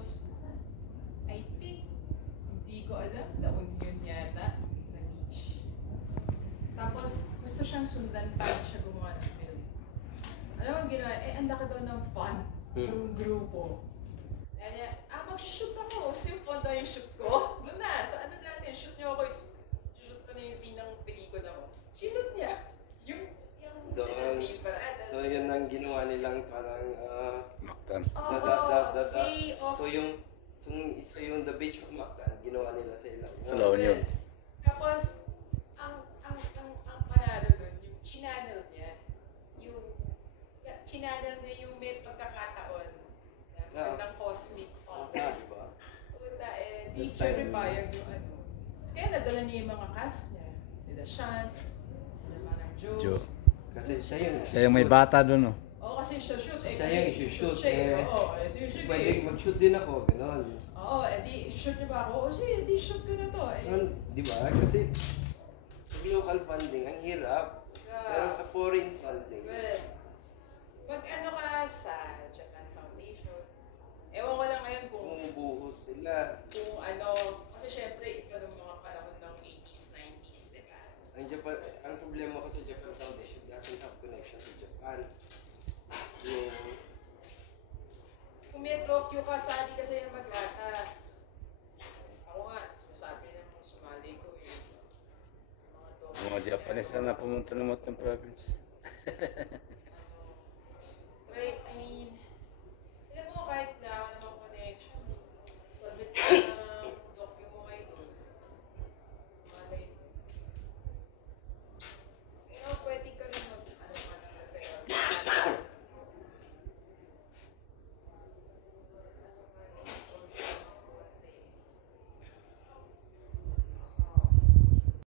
Tapos, I think, hindi ko alam, La Union yata, na beach. Tapos, gusto siyang sundan para siya gumawa ng film. Alam mo ang ginawa? Ang laki daw ng fun ng grupo. Kaya, mag-shoot ako. Sino po daw yung shoot ko? Doon na, sa ano natin, shoot niyo ako. Shoot ko na yung scene ng pelikula ko. Sinot niya. Yung sinabihan. So yun ang ginawa nilang parang Mactan. So yung The Beach of Mactan, ginawa nila sa ilang. Sa La Union. Tapos, ang panalo doon, yung chinanel niya, yung may pagkakataon na ng cosmic fun. Diba? Puta, di syempre payag yung ano. So, kaya nadala niya yung mga cast niya. Sila Sean, sila Manang Joe. Kasi siya Siya yung may bata doon, no? Oo, kasi siya shoot. Siya yung i-shoot. Oo, di shoot Pwede mag-shoot din ako, gano'n. Oo, di shoot niya ba ako? Oo, sige, di shoot ko na to. Di ba? Kasi sa local funding, ang hirap. Pero sa foreign funding, Well, pag ano ka sa Japan Foundation, ewan ko lang ngayon kung bumubuhos sila. kasi syempre ito ng mga panahon ng 80s, 90s, diba? Ang problema ko sa Japan Foundation doesn't have connection to Japan. Kung may Tokyo ka, sali ka sa'yo mag-ata. Ako nga, sinasabi na mong sumali ko Mga Tokyo. Mga Japanese na pumunta ng Mactan province.